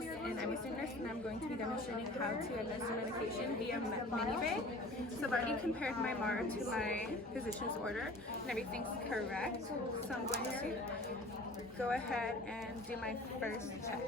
nurse, and I'm a student nurse, and I'm going to be demonstrating how to administer medication via mini bag. So I've already compared my MAR to my physician's order, and everything's correct. So I'm going to go ahead and do my first check.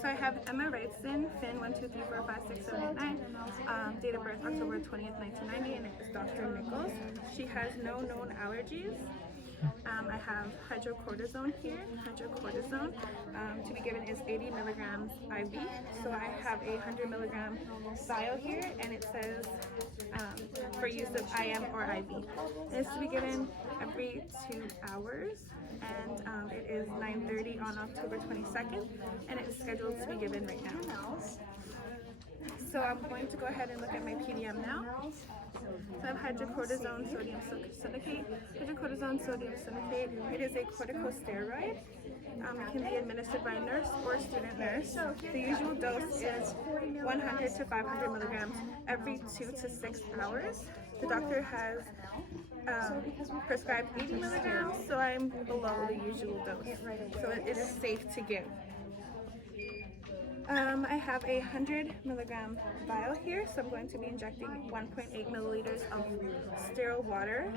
So I have Emma Wrightson, FIN 123456789, date of birth October 20th, 1990, and it's Dr. Nichols. She has no known allergies. I have hydrocortisone here. Hydrocortisone to be given is 80 milligrams IV. So I have a 100 milligram vial here, and it says for use of IM or IV. And it's to be given every 2 hours, and it is 9:30 on October 22nd, and it's scheduled to be given right now. So I'm going to go ahead and look at my PDM now. So I have hydrocortisone sodium silicate. Hydrocortisone sodium silicate, it is a corticosteroid. It can be administered by a nurse or student nurse. The usual dose is 100 to 500 milligrams every 2 to 6 hours. The doctor has prescribed 80 milligrams, so I'm below the usual dose. So it is safe to give. I have a 100 milligram vial here, so I'm going to be injecting 1.8 milliliters of sterile water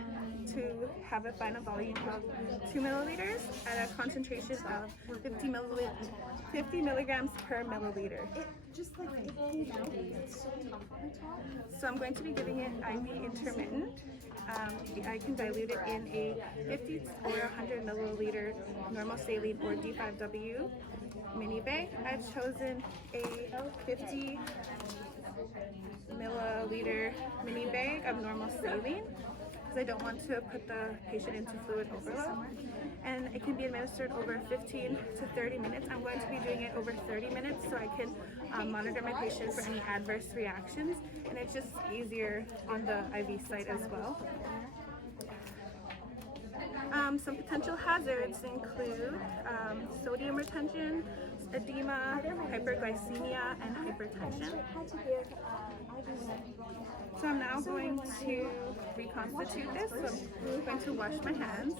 to have a final volume of 2 milliliters at a concentration of 50 milligrams per milliliter. So I'm going to be giving it IV intermittent. I can dilute it in a 50 or 100 milliliter normal saline or D5W mini bag. I've chosen a 50 milliliter mini bag of normal saline because I don't want to put the patient into fluid overload. And it can be administered over 15 to 30 minutes. I'm going to be doing it over 30 minutes so I can monitor my patient for any adverse reactions, and it's just easier on the IV site as well. Some potential hazards include sodium retention, edema, hyperglycemia, and hypertension. So I'm now going to reconstitute this. So I'm going to wash my hands.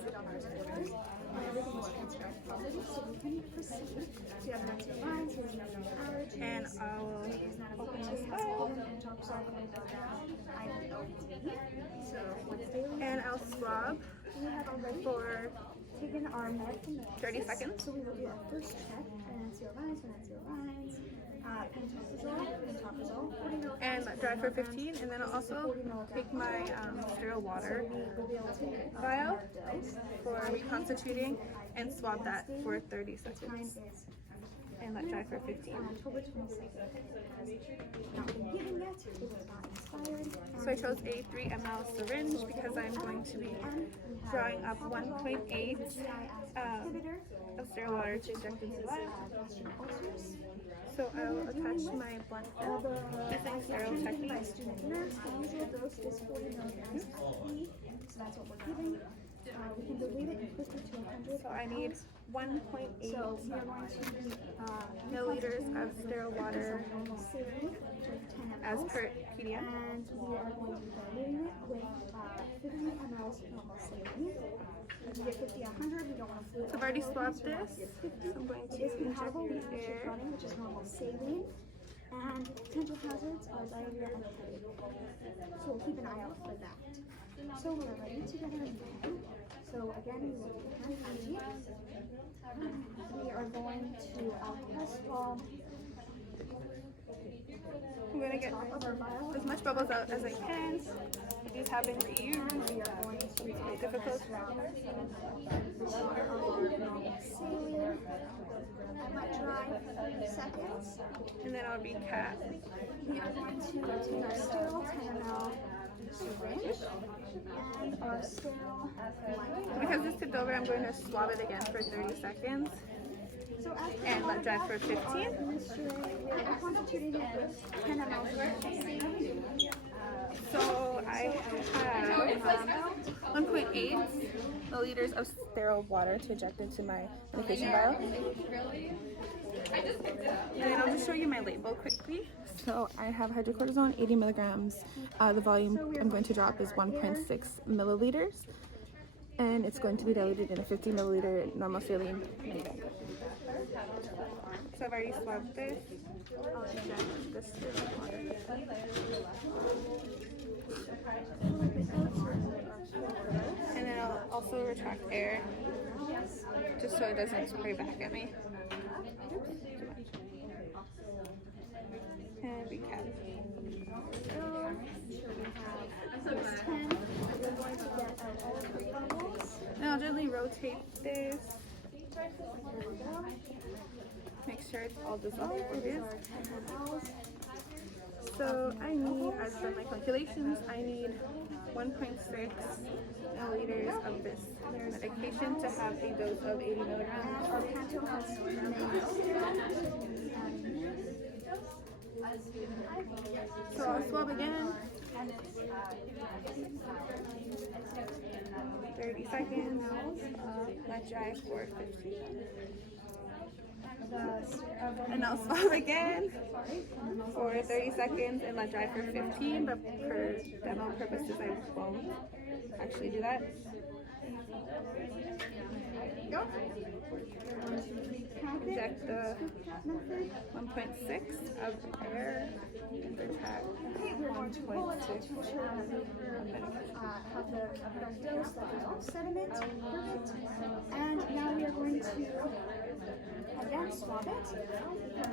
And I'll open this up. And I'll swab for 30 seconds. So we will do our first check, and that's your lines, and let dry for 15, and then I'll also take my sterile water vial for reconstituting and swab that for 30 seconds and let dry for 15. So I chose a 3 ml syringe because I'm going to be drawing up 1.8 of sterile water to inject into the vial. So I'll attach my blunt film using sterile technique. So that's what we're giving. We can dilute it and push it to 100. So I need 1.8 So we are going to milliliters of sterile water as per PDM. And we are going to be diluting it with 50 mLs of normal saline. If you get 50 100, we don't want to fluid. So I've already swabbed this. So I'm going to inject the air. Running, which is normal saline. And potential hazards are diarrhea and headache. So we'll keep an eye out for that. So we're ready to get our infusion. So again, we will take hand IV. We are going to alcohol swab. I'm going to get as much bubbles out as I can. These have been reused. We are going to take Difficult. saline. Let dry 30 seconds. And then I'll recap. We are going to take our sterile 10 ml syringe and our sterile Because this tipped over, I'm going to swab it again for 30 seconds and let dry for 15. we are reconstituting it with 10 ml. So I have 1.8 milliliters of sterile water to inject into my medication vial. And then I'll just show you my label quickly. So I have hydrocortisone, 80 milligrams. The volume I'm going to drop is 1.6 milliliters. And it's going to be diluted in a 50 milliliter normal saline mini bag. So I've already swabbed this. I'll inject this through the water. And then I'll also retract air just so it doesn't spray back at me. Oops, too much. And recap. Now I'll gently rotate this. Make sure it's all dissolved. It is. So I need, as per my calculations, I need 1.6 milliliters of this medication to have a dose of 80 milligrams. So I'll swab again. 30 seconds. Let dry for 15. And I'll swab again for 30 seconds and let dry for 15, but for demo purposes I won't actually do that. Inject the 1.6 of air and retract 1.6 have the dose that is sediment. Perfect. And now we are going to again swab it.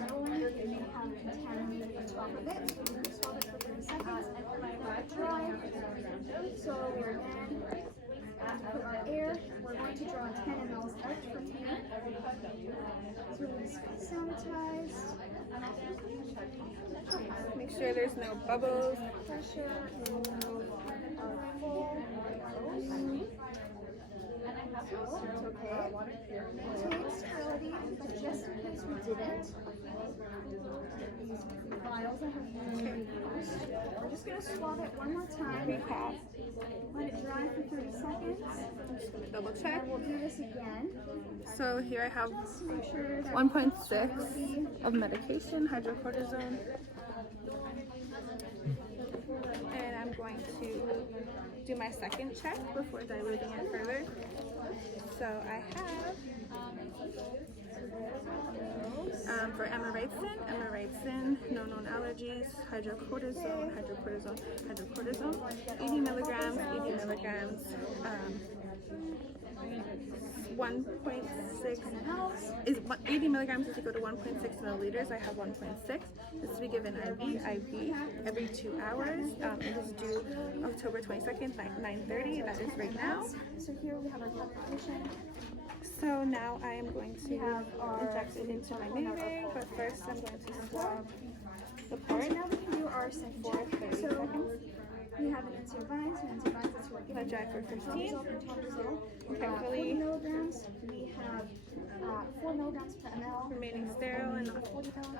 Normally it may have contaminated the top of it. We're going to swab it for 30 seconds and let it dry. So we're again going to put our air. We're going to draw 10 ml out for container. So it's sanitized. Make sure there's no bubbles. Pressure, no full. So it's okay. Take sterility, but just in case we didn't, these vials I have used. We're just going to swab it one more time. Recap. Let it dry for 30 seconds. Double check. And we'll do this again. So here I have Just to make sure that 1.6 of medication, hydrocortisone. And I'm going to do my second check before diluting it further. So I have for Emericin, no known allergies, hydrocortisone, 80 milligrams, 1.6 is 80 milligrams is equal to 1.6 milliliters. I have 1.6. This is to be given IV every 2 hours. It is due October 22nd, 9:30. That is right now. So here we have our calculation. So now I am going to inject it into my mini bag, but first I'm going to swab the part. So now we can do our second check. 30 seconds. We have an anti-vines, that's what Let dry for 15. Carefully. 40 milligrams. We have 4 milligrams per ml. Remaining sterile and not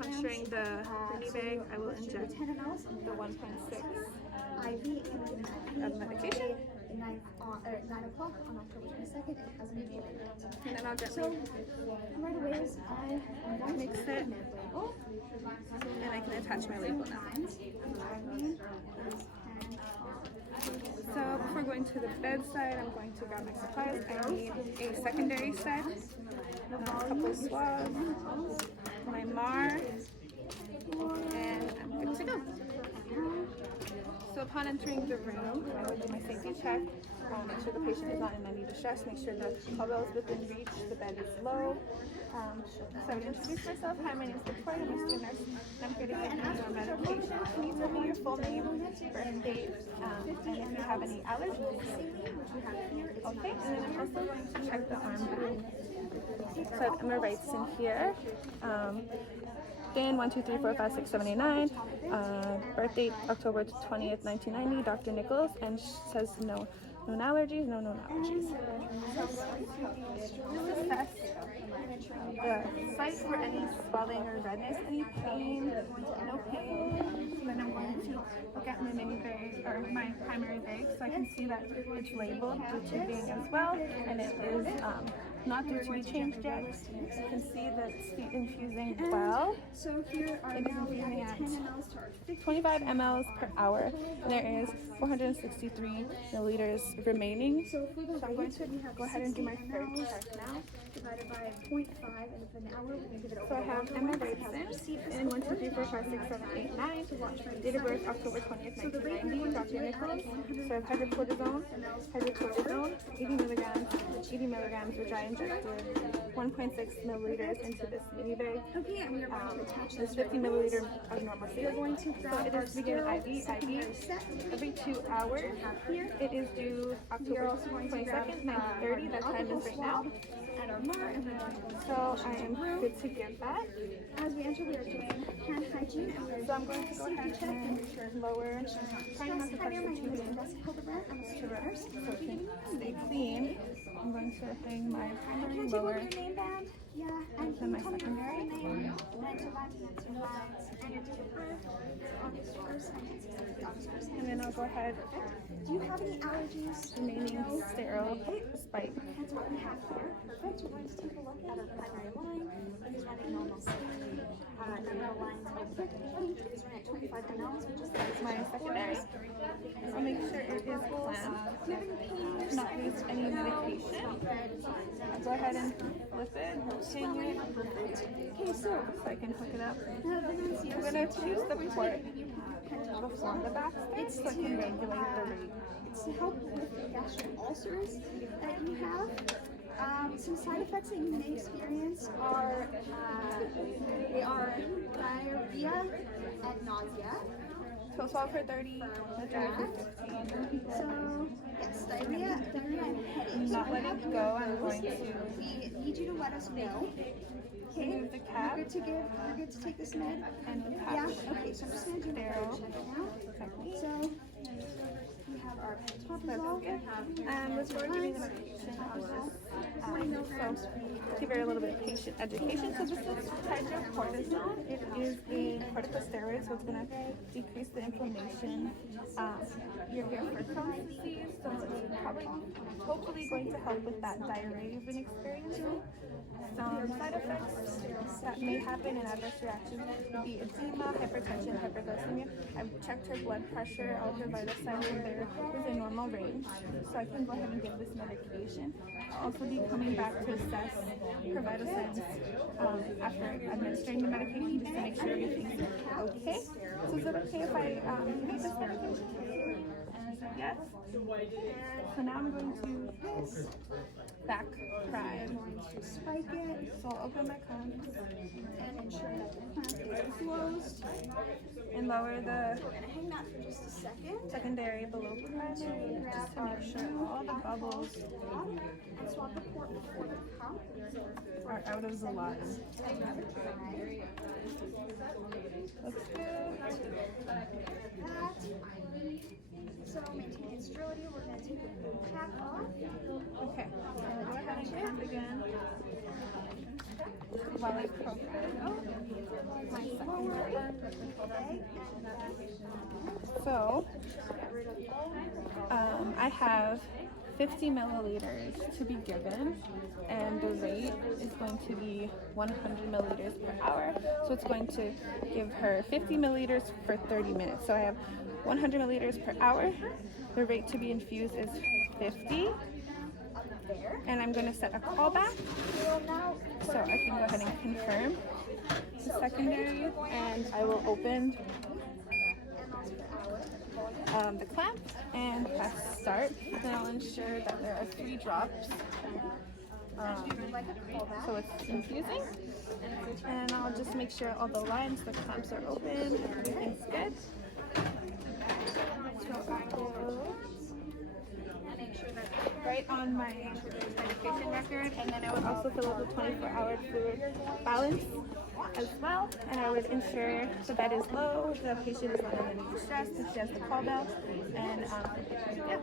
puncturing the mini bag, I will inject 10 ml. the 1.6 IV of medication. 9 o'clock on October 22nd. It has been delivered. And then I'll gently So right away is I am going mix to it, and I can attach my label now. So before going to the bedside, I'm going to grab my supplies. I need a secondary set, a couple swabs, my MAR, and I'm good to go. So upon entering the room, I will do my safety check. Make sure the patient is not in any distress. Make sure that all bells within reach. The bed is low. So I would introduce myself. Hi, my name is Victoria. I'm a student nurse. I'm here to give you your medication. Can you tell me your full name, birth date, and if you have any allergies? Okay, and then I'm also going to check the armband. So I have Emericin here. Dan 1, 2, 3, 4, 5, 6, 7, 8, 9. Birth date October 20th, 1990. Dr. Nichols, and says no known allergies, no known allergies. Assess the site for any swelling or redness, any pain, no pain. Then I'm going to look at my mini bag or my primary bag so I can see that it's labeled due to being as well, and it is not due to be changed yet. You can see that it's infusing well. So here are It is now we have infusing 10 at ml to 25 mLs per hour, and there is 463 milliliters remaining. So for the So I'm going weight, to we have go ahead and do my 60 third mLs. check now. divided by 0.5 of an hour. We're going to give it a So I have Emma Davidson, and 1, 2, 3, 4, 5, 6, 7, 8, 9. Date of birth October 20th, 1990. Dr. Nichols. So I have hydrocortisone, 80 milligrams, which I injected 1.6 milliliters into this mini bag. Okay, and we are going to attach This 50 milliliter of normal We are saline. going to So grab it our is to be given IV set. every 2 hours. Here. It is due We are October also going to grab 22nd, 1930. That time is right now. and our NUR, and we're going to So I am good to give that. As we enter, we are doing hand hygiene, and we are So I'm going to go ahead check and make sure and lower, trying not to touch my the name is tube Jessica Hildebrand. I'm a student. so it can stay clean. I'm going to hang my primary Can you lower. take your name band? Yeah, and Then my can you tell me your secondary. full name? 9 to 9 and your date of birth. August 1st, 1960, August 1st. And then I'll go ahead Do you have any allergies? remaining sterile despite. That's what we have here. Perfect. We're going to take a look at our primary line. It is running normal speed. Number of lines are running. It is running at 25 mLs, which is My secondary. I'll make sure it is clamped, Do you have any pain in your not lose any medication. I'll go ahead and flip it, hang it, Okay, so so I can hook it up. now the nuncio. I'm going to choose the port before the back stitch so I can regulate the rate. It's to help with the gastric ulcers that you have. Some side effects that you may experience are they are diarrhea and nausea. So 12 for 30, the 30 for 15. So yes, diarrhea and headaches. Not letting it go, I'm going to We need you to let us know. Okay, remove the cap you're good to take this med. and the Yeah. patch. Okay, so I'm just gonna do a Sterile check now. technique. So we have our That's pantoprazole. good. And before giving the medication, I'll just so give her a little bit of patient education. So this is hydrocortisone. It is a corticosteroid, so it's going to decrease the inflammation. You're here for Crohn's disease, so it's probably, hopefully going to help with that diarrhea you've been experiencing. Some side effects that may happen and adverse reactions would be edema, hypertension, hyperglycemia. I've checked her blood pressure, all her vital signs are there within normal range, so I can go ahead and give this medication. I'll also be coming back to assess her vital signs after administering the medication just to make sure everything's okay. So is it okay if I give this medication? Yes. So now I'm going to back prime. Spike it So I'll open my cone and ensure that the clamp is closed. and lower the We're gonna hang that for just a second. secondary below primary just to make sure all the bubbles And swap the port before the pump. are out of the lot. Looks good. That. So maintain sterility. We're gonna take the cap off. Okay. So go ahead and clamp again while I program. My secondary. So I have 50 milliliters to be given, and the rate is going to be 100 milliliters per hour. So it's going to give her 50 milliliters for 30 minutes. So I have 100 milliliters per hour. The rate to be infused is 50. And I'm going to set a callback so I can go ahead and confirm the secondary, and I will open the clamp and press start. Then I'll ensure that there are 3 drops. So it's infusing. And I'll just make sure all the lines, the clamps are open, everything's good. So I will write on my medication record, and then I would also fill out the 24-hour fluid balance as well, and I would ensure the bed is low, the patient is not under any distress, that she has the call bell, and yeah,